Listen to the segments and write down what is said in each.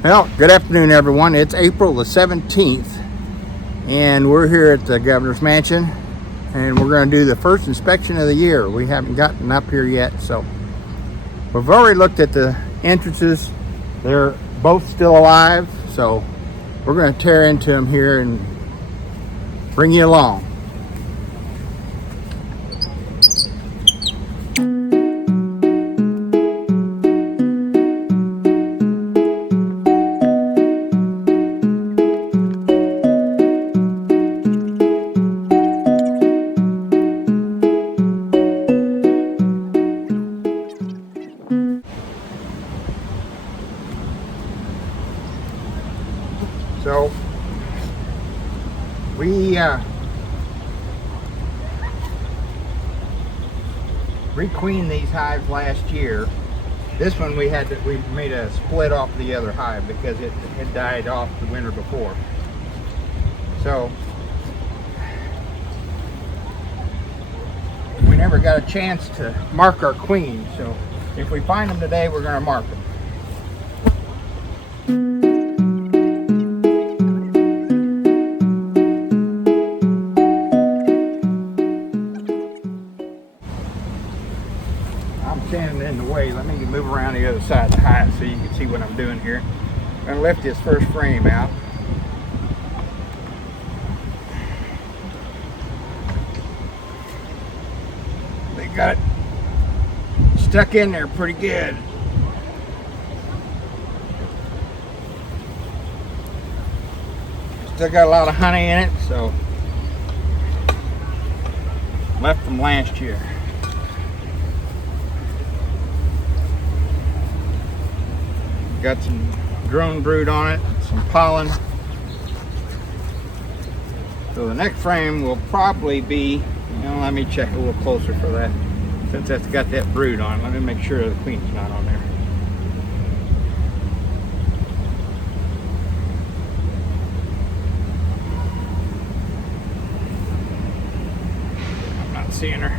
Well, good afternoon, everyone. It's April the 17th, and we're here at the governor's mansion, and we're going to do the first inspection of the year. We haven't gotten up here yet, so we've already looked at the entrances. They're both still alive, so we're going to tear into them here and bring you along. So we requeened these hives last year. This one we made a split off the other hive because it had died off the winter before. So we never got a chance to mark our queens. So if we find them today, we're going to mark them. I'm standing in the way. Let me move around the other side of the hive so you can see what I'm doing here. I'm going to lift this first frame out. They got it stuck in there pretty good. Still got a lot of honey in it, so left them last year. Got some drone brood on it, some pollen. So the next frame will probably be, let me check a little closer for that. Since that's got that brood on, let me make sure the queen's not on there. I'm not seeing her.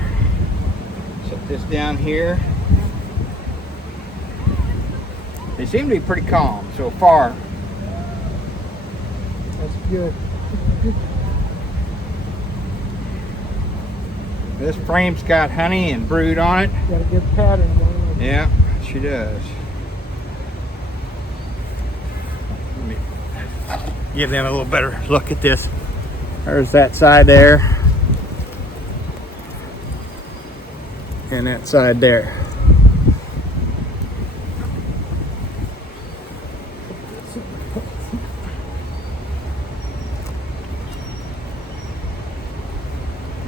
Set this down here. They seem to be pretty calm so far. That's good. This frame's got honey and brood on it. Got a good pattern going. Yeah, she does. Let me give them a little better look at this. There's that side there. And that side there.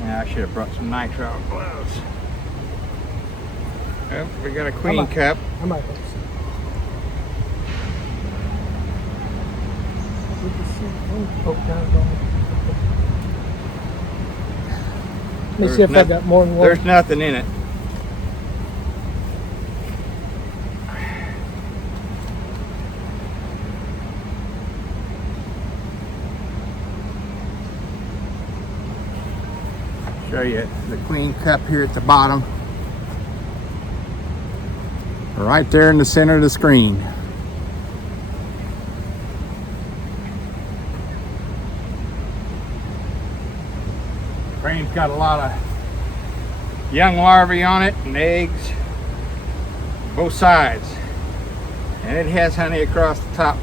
I should have brought some nitrile gloves. Yep, we got a queen cup. I might have some. We can see one poke down on it. Let me see if I got more than one. There's nothing in it. Show you the queen cup here at the bottom, right there in the center of the screen. Frame's got a lot of young larvae on it and eggs, both sides, and it has honey across the top.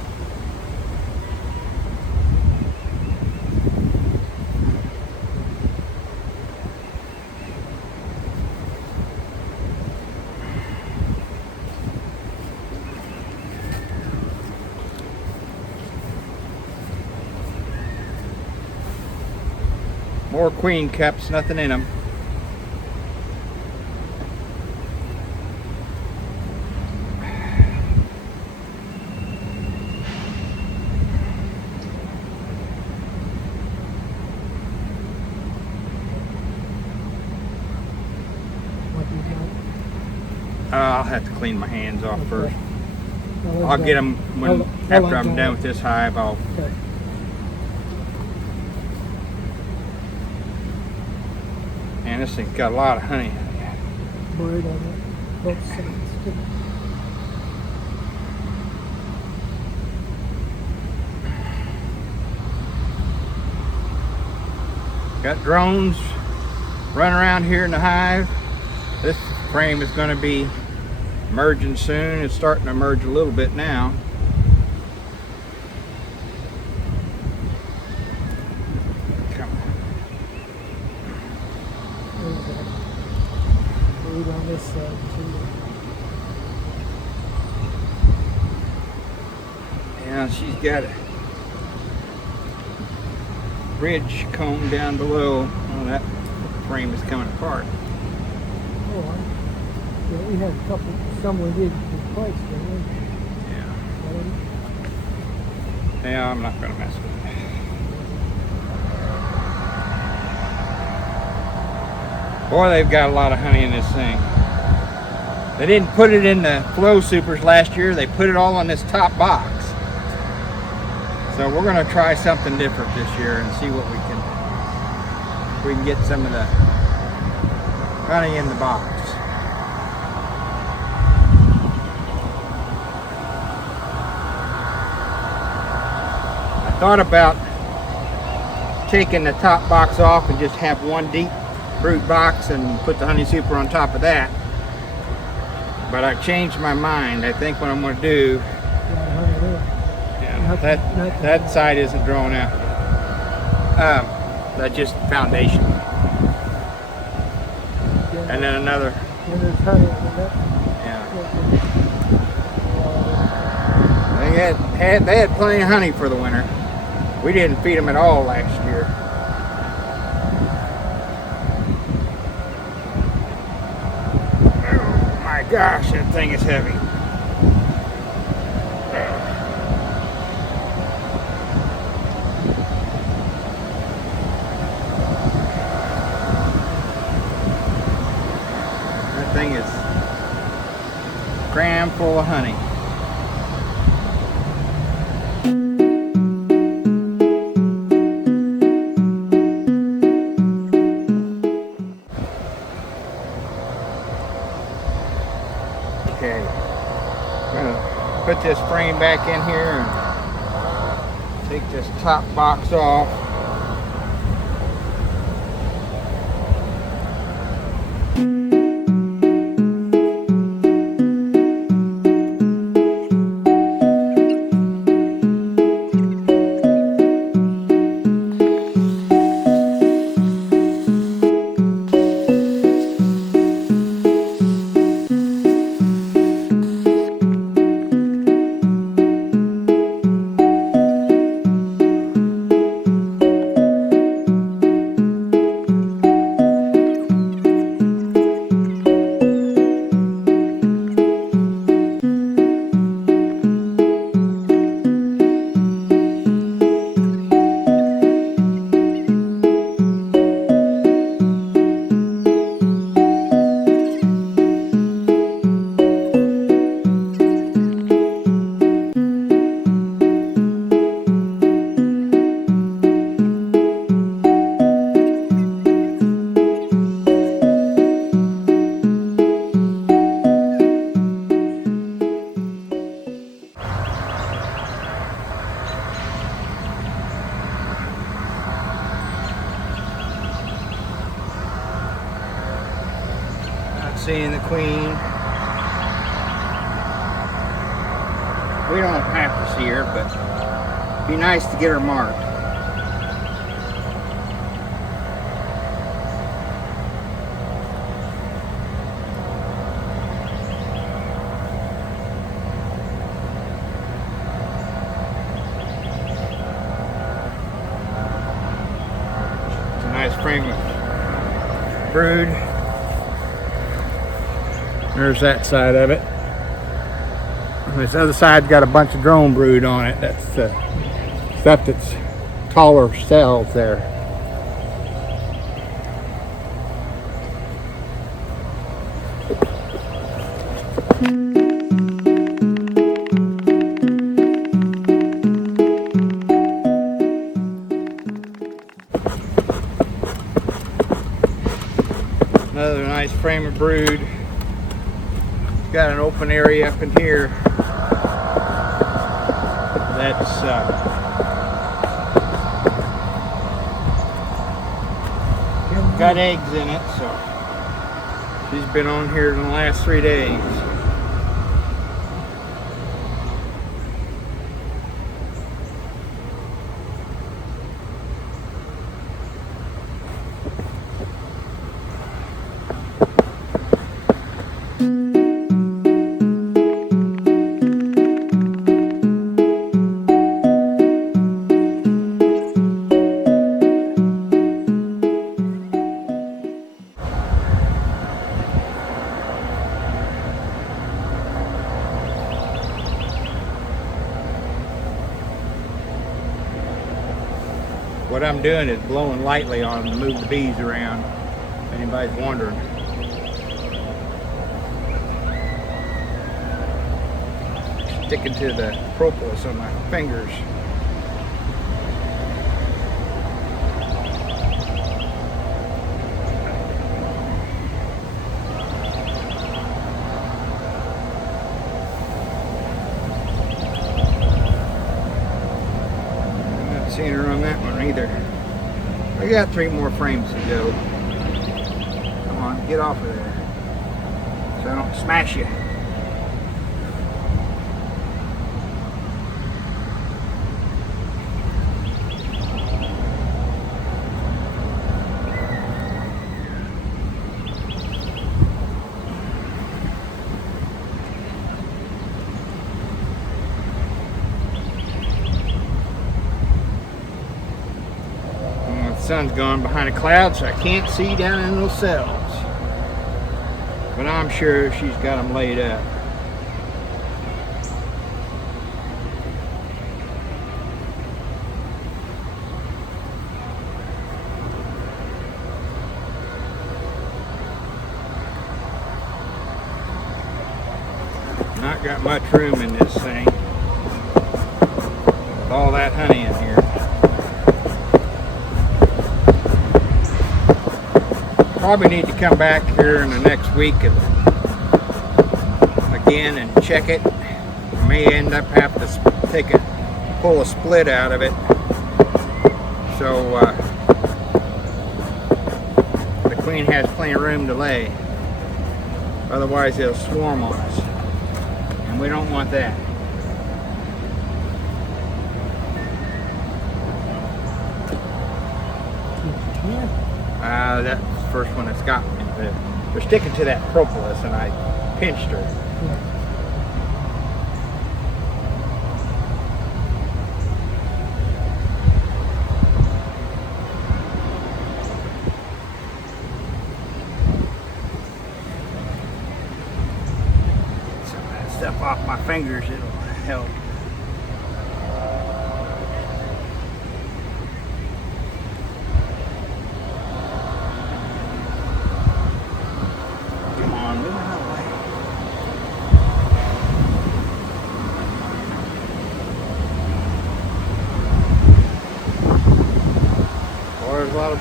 More queen cups, nothing in them. I'll have to clean my hands off first. I'll get them after I'm done with this hive. Okay. And this thing's got a lot of honey. Brood on it, both sides. Got drones running around here in the hive. This frame is going to be emerging soon. It's starting to emerge a little bit now. Come on. Brood on this side too. Yeah, she's got a ridge comb down below. Oh, that frame is coming apart. Oh, yeah, we had a couple, some we did replace, didn't we? Yeah. Yeah, I'm not going to mess with it. Boy, they've got a lot of honey in this thing. They didn't put it in the flow supers last year. They put it all on this top box. So we're going to try something different this year and see what we can get some of the honey in the box. I thought about taking the top box off and just have one deep brood box and put the honey super on top of that. But I changed my mind. I think what I'm going to do, that side isn't drawn out. That's just foundation. And then another. Yeah. They had plenty of honey for the winter. We didn't feed them at all last year. Oh my gosh, that thing is heavy. That thing is crammed full of honey. Okay, I'm gonna put this frame back in here and take this top box off. Seeing the queen. We don't have to see her, but it'd be nice to get her marked. It's a nice frame of brood. There's that side of it. This other side's got a bunch of drone brood on it. That's the stuff that's taller cells there. Another nice frame of brood. Got an open area up in here. That's got eggs in it, so she's been on here in the last 3 days. What I'm doing is blowing lightly on them to move the bees around, if anybody's wondering. Sticking to the propolis on my fingers. Seen her on that one either. We got 3 more frames to go. Come on, get off of there so I don't smash you. Sun's gone behind a cloud, so I can't see down in those cells, but I'm sure she's got them laid up. Not got much room in this thing with all that honey in here. Probably need to come back here in the next week again and check it. I may end up having to pull a split out of it, so the queen has plenty of room to lay. Otherwise they'll swarm on us, and we don't want that. That's the first one that's got me. They're sticking to that propolis, and I pinched her. Some of that stuff off my fingers, it'll help. There's a lot of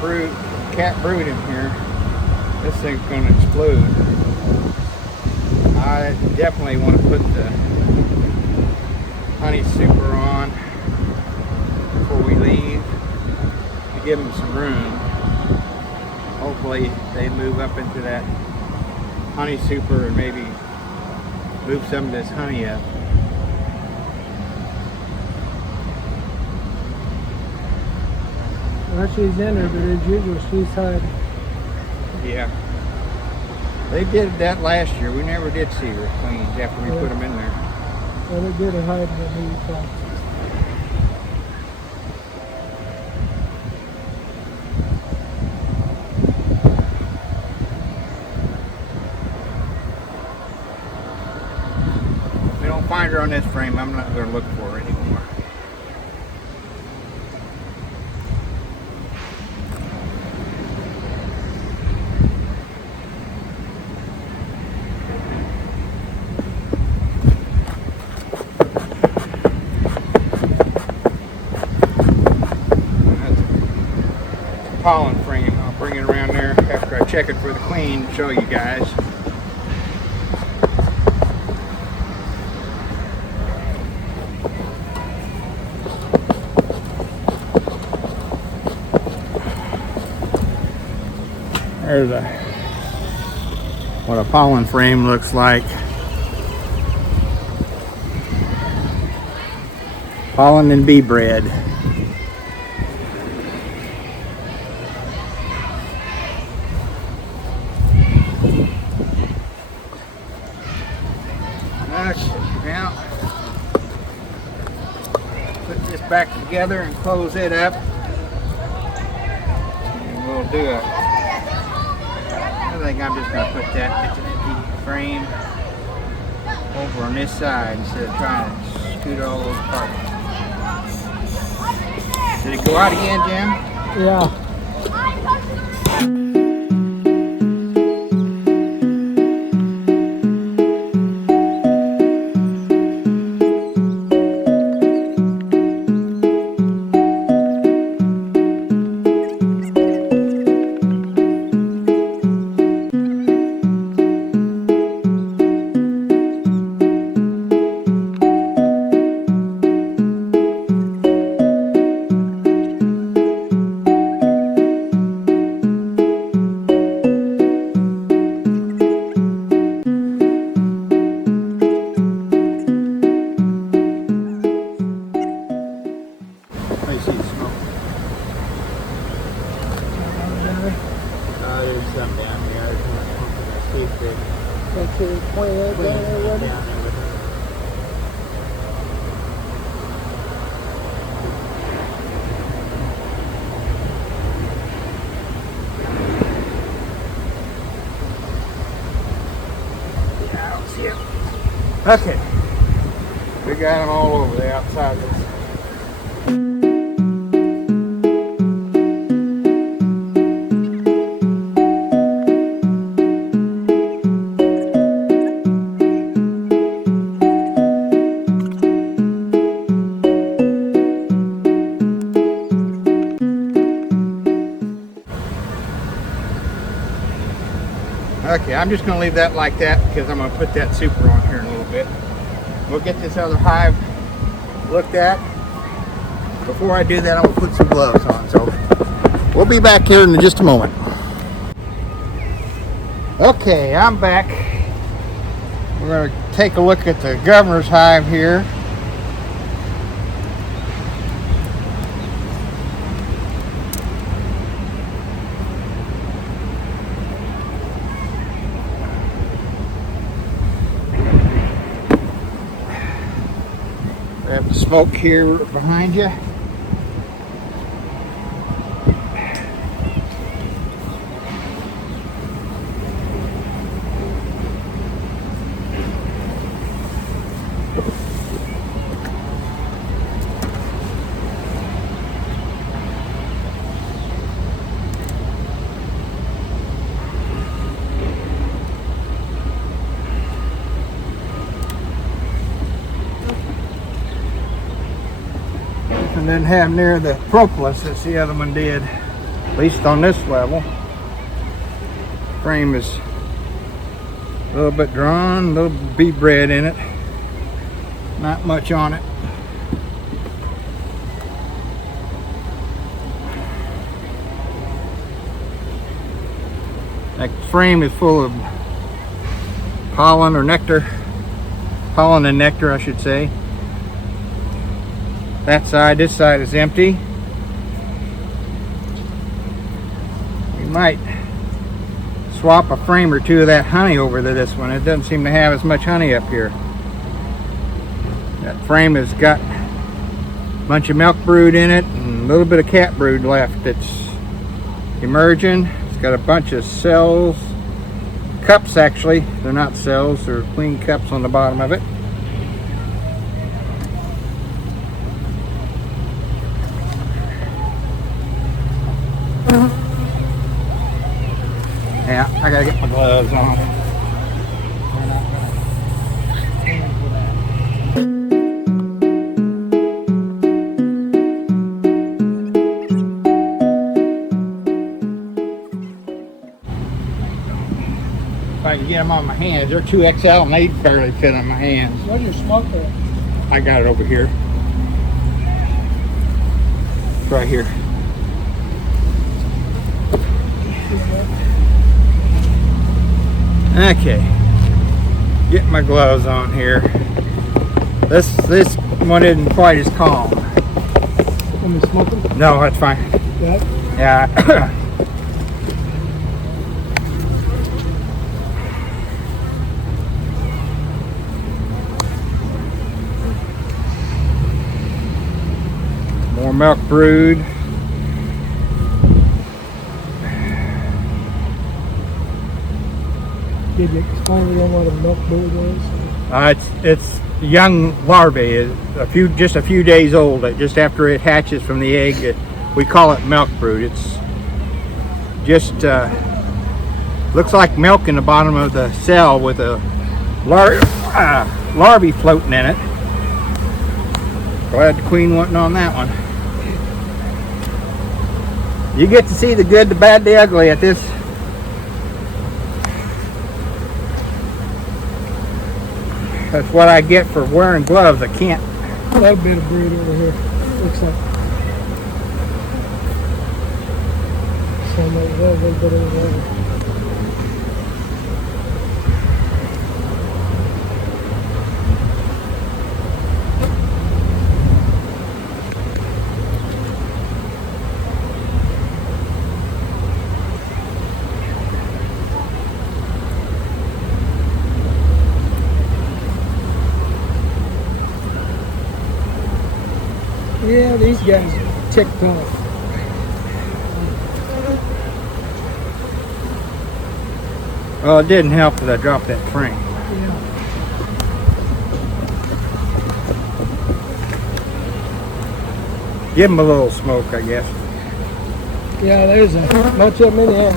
cat brood in here. This thing's going to explode. I definitely want to put the honey super on before we leave to give them some room. Hopefully they move up into that honey super and maybe move some of this honey up. Well, she's in there, but as usual, she's hiding. Yeah. They did that last year. We never did see her queens after we put them in there. Well, they're good at hiding in these boxes. If we don't find her on this frame, I'm not going to look for her anymore. Pollen frame. I'll bring it around there after I check it for the queen and show you guys. There's what a pollen frame looks like. Pollen and bee bread. Now, put this back together and close it up. And we'll do I think I'm just going to put that, it's an empty frame, over on this side instead of trying to scoot all those apart. Did it go out again, Jim? Yeah. I see smoke. There's some down here. There's one pumping a secret. That's it. Point that down there, wasn't it? Down there with it. I don't see it. Okay. We got them all over the outside of this. Okay, I'm just going to leave that like that because I'm going to put that super on here in a little bit. We'll get this other hive looked at. Before I do that, I'm going to put some gloves on. So we'll be back here in just a moment. Okay, I'm back. We're going to take a look at the governor's hive here. We have the smoke here behind you. And then have near the propolis that the other one did, at least on this level. Frame is a little bit drawn, a little bee bread in it, not much on it. That frame is full of pollen or nectar, pollen and nectar I should say. That side, this side is empty. We might swap a frame or two of that honey over to this one. It doesn't seem to have as much honey up here. That frame has got a bunch of milk brood in it and a little bit of cat brood left that's emerging. It's got a bunch of cells, cups actually. They're not cells, they're clean cups on the bottom of it. Yeah, I gotta get my gloves on. If I can get them on my hands, they're 2XL and they barely fit on my hands. Where's your smoke at? I got it over here. Right here. Okay, get my gloves on here. This one isn't quite as calm. Want me to smoke them? No, that's fine. Yeah. Yeah. More milk brewed. Did you explain on what a milk brood is? It's young larvae, just a few days old. Just after it hatches from the egg, we call it milk brood. It's just looks like milk in the bottom of the cell with a larvae floating in it. Glad the queen wasn't on that one. You get to see the good, the bad, the ugly at this. That's what I get for wearing gloves. I can't. A little bit of brood over here. Looks like some over there, a little bit over there. Yeah, these guys are ticked off. Well, it didn't help that I dropped that frame. Yeah. Give them a little smoke, I guess. Yeah, there's a bunch of them in there.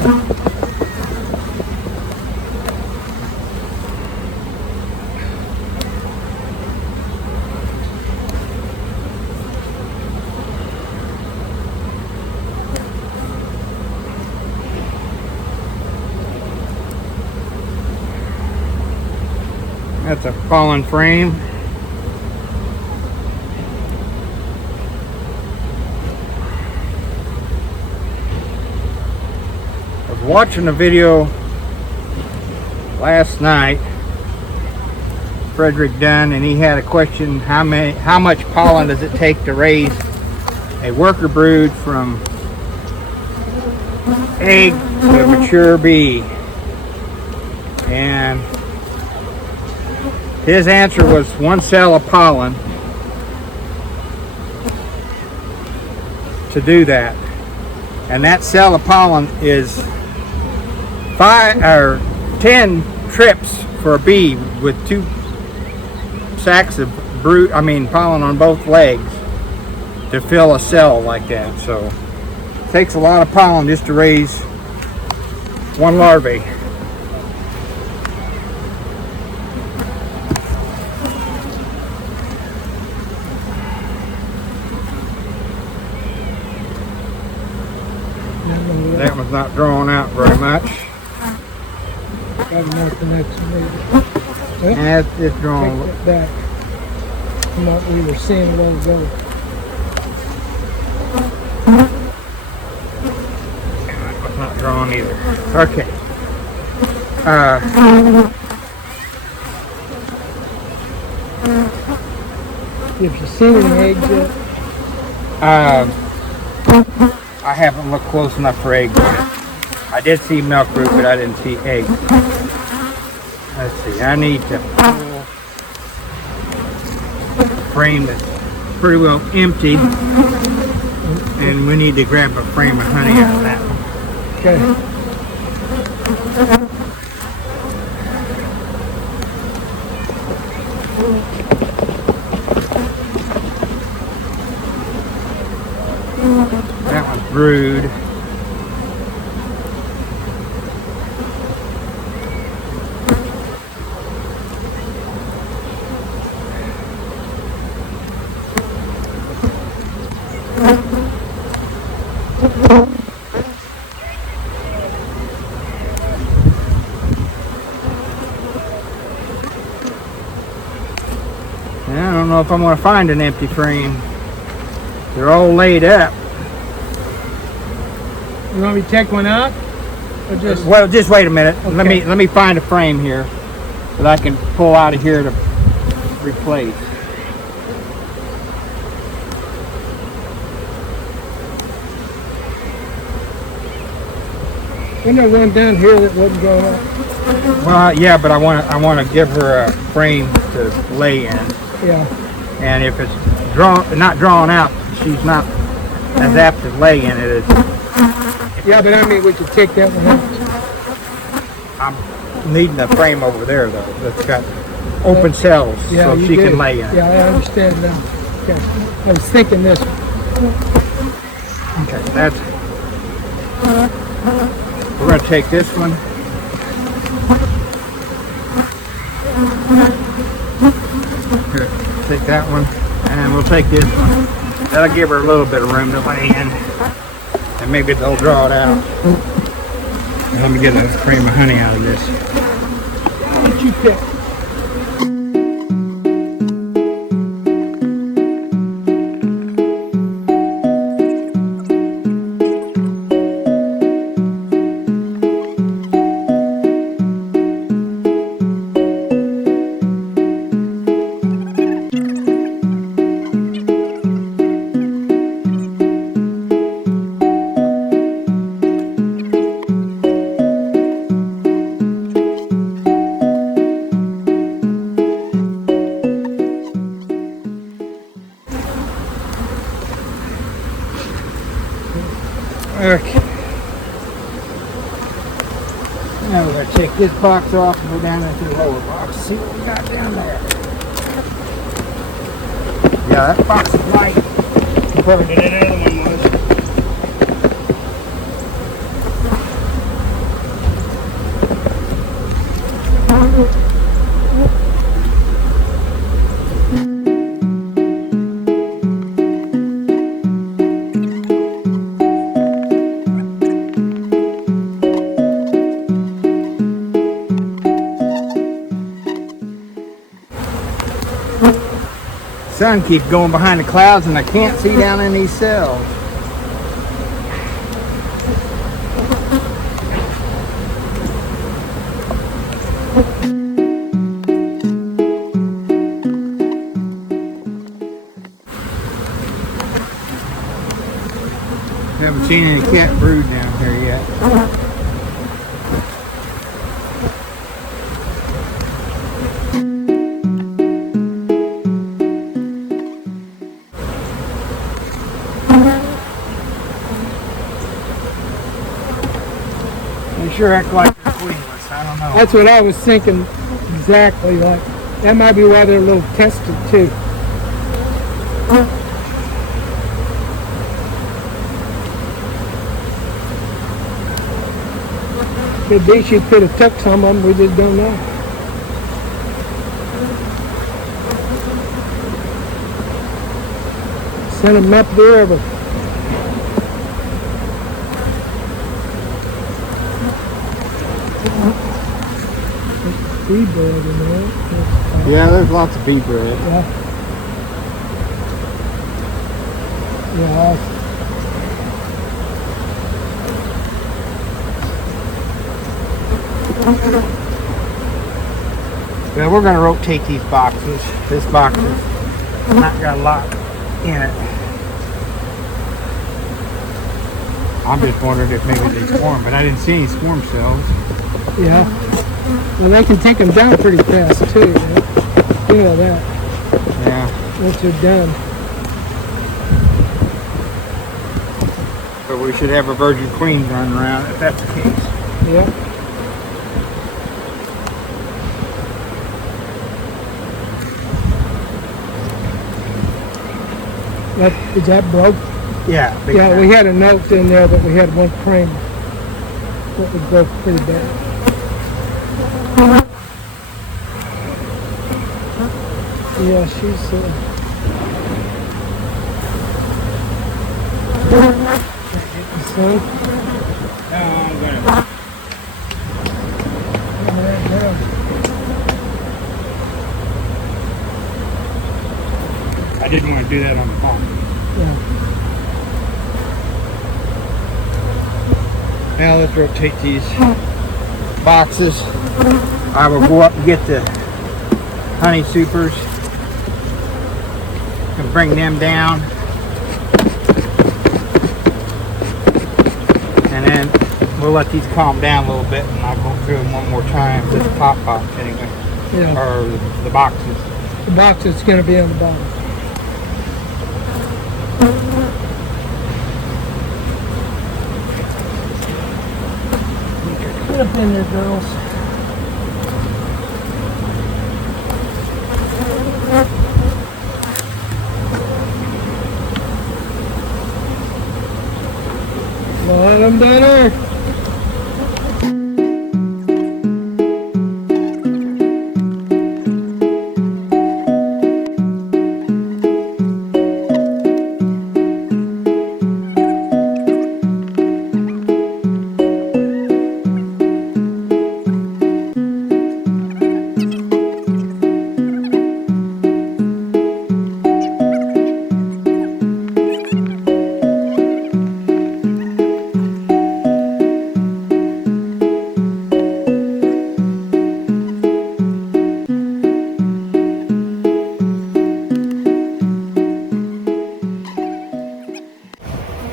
That's a fallen frame. I was watching a video last night, Frederick Dunn, and he had a question: how much pollen does it take to raise a worker brood from egg to a mature bee? And his answer was 1 cell of pollen to do that. And that cell of pollen is 5 or 10 trips for a bee with 2 sacks of pollen on both legs to fill a cell like that. So it takes a lot of pollen just to raise 1 larvae. That one's not drawing out very much. Got nothing next to me. And it's drawing. Take that back. Come on, we were seeing a while ago. It's not drawing either. Okay. If you seen any eggs yet? I haven't looked close enough for eggs. I did see milk brood, but I didn't see eggs. Let's see. I need to frame that's pretty well empty, and we need to grab a frame of honey out of that one. Okay. That one's brood. I don't know if I'm going to find an empty frame. They're all laid up. You want me to take one out? Or just Well, just wait a minute. Okay. Let me find a frame here that I can pull out of here to replace. Wasn't there one down here that wasn't going up? Well, yeah, but I want to give her a frame to lay in, Yeah. and if it's not drawn out, she's not as apt to lay in it as Yeah, but I mean, we could take that one out. I'm needing a frame over there though that's got open cells Yeah, so you she did. can lay in it. Yeah, I understand now. Okay. I was thinking this one. Okay, that's. We're going to take this one. Here, take that one, and we'll take this one. That'll give her a little bit of room to lay in, and maybe they'll draw it out. And let me get a frame of honey out of this. What did you pick? Okay. Now we're going to take this box off and go down into the lower box. See what we got down there. Yeah, that box is light compared to that other one was. Sun keeps going behind the clouds and I can't see down in these cells. Haven't seen any cat brood down here yet. They sure act like they're queenless. I don't know. That's what I was thinking exactly. Like that might be why they're a little tested too. Maybe she could have took some of them. We just don't know. Send them up the river. Bee bread in there. Yeah, there's lots of bee bread. Yeah. Yeah. Well, we're going to rotate these boxes. This box has not got a lot in it. I'm just wondering if maybe they swarm, but I didn't see any swarm cells. Yeah. Well, they can take them down pretty fast too. You know that. Yeah. Once they're done. But we should have a virgin queen running around if that's the case. Yeah. Is that broke? Yeah. big Yeah, time. we had a note in there that we had one frame that was broke pretty bad. Yeah, she's son. I'm gonna. I didn't want to do that on the phone. Yeah. Now let's rotate these boxes. I will go up and get the honey supers and bring them down. And then we'll let these calm down a little bit, and I'll go through them one more time. This top box anyway. Yeah. Or the boxes. The box is going to be on the bottom. Get up in there, girls. A lot of them better.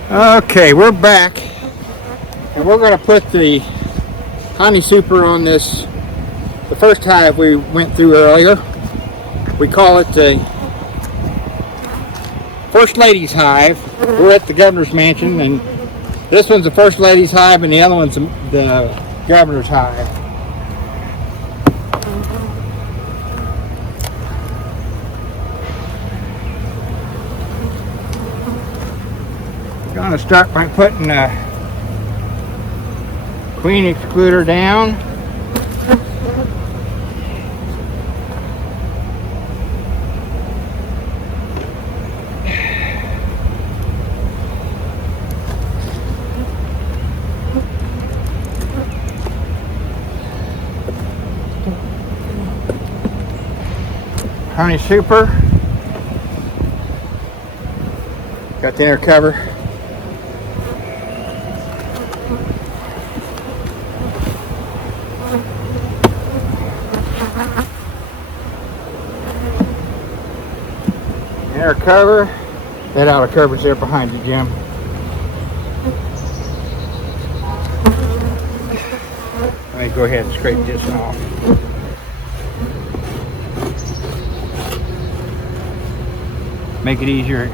Okay, we're back, and we're going to put the honey super on this, the first hive we went through earlier. We call it the First Lady's Hive. We're at the Governor's Mansion, and this one's the First Lady's Hive, and the other one's the Governor's Hive. Going to start by putting a queen excluder down. Honey super. Got the inner cover. Inner cover. That outer cover's there behind you, Jim. Let me go ahead and scrape this off. Make it easier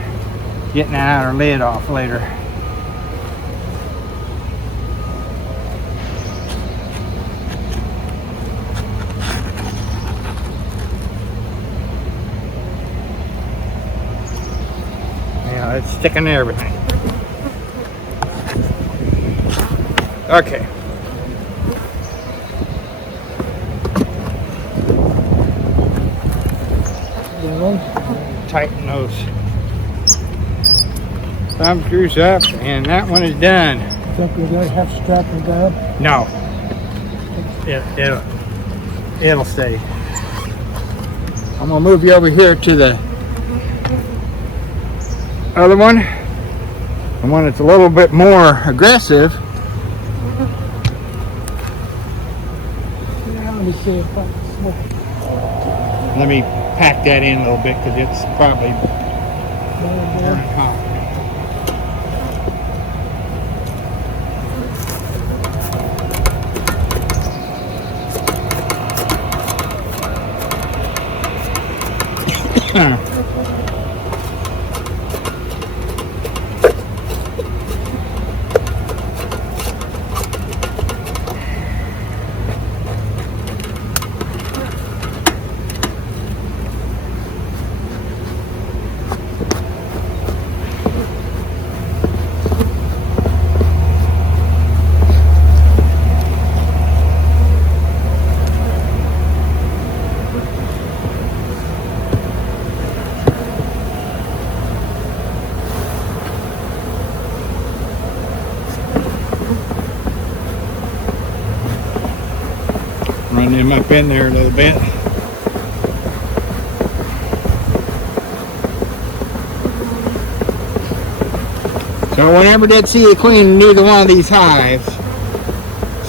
getting that outer lid off later. Yeah, it's sticking to everything. Okay. Tighten those thumb screws up, and that one is done. Think we're going to have to strap it down? No, it'll stay. I'm gonna move you over here to the other one, the one that's a little bit more aggressive. Yeah, let me see if I can smoke. Let me pack that in a little bit because it's probably There. hot. Run them up in there a little bit. So whenever did see a queen in either one of these hives,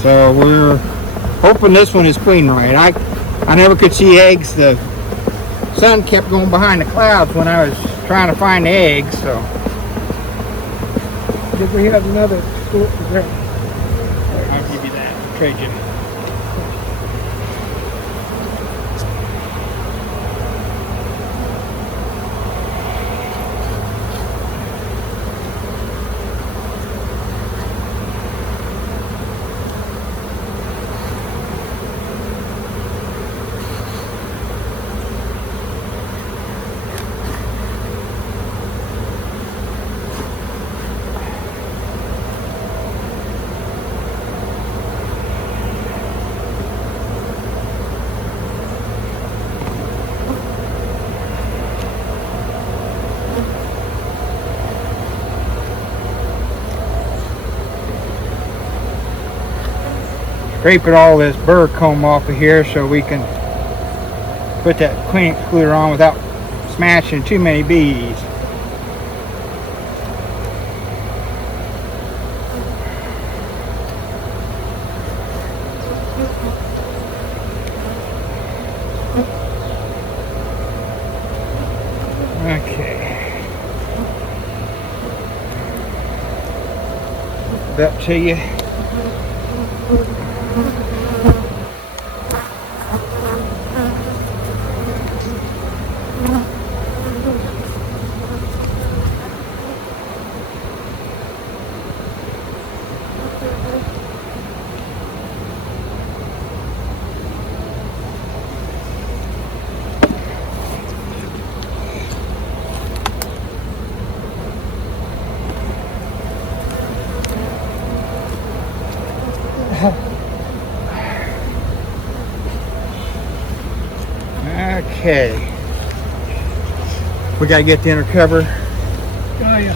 So we're hoping this one is queen right. I never could see eggs. The sun kept going behind the clouds when I was trying to find the eggs. So Did we have another scoop of that? I'll give you that. Trade you. Scraping all this burr comb off of here so we can put that queen excluder on without smashing too many bees. Okay. Up to you. Okay. We got to get the inner cover. Oh, yeah.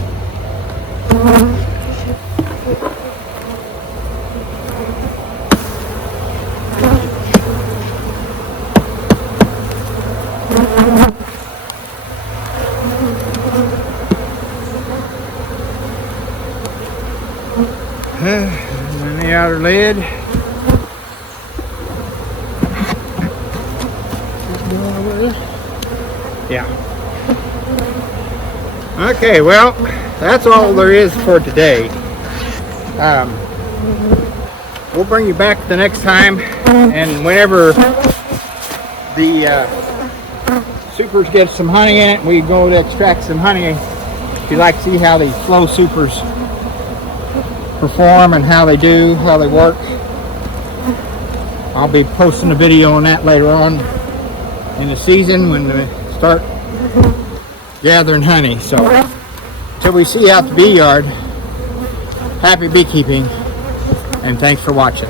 And the outer lid. Yeah. Okay, well, that's all there is for today. We'll bring you back the next time, and whenever the supers get some honey in it, we go to extract some honey. If you'd like to see how these flow supers perform and how they work, I'll be posting a video on that later on in the season when we start gathering honey. So until we see you out the bee yard, happy beekeeping, and thanks for watching.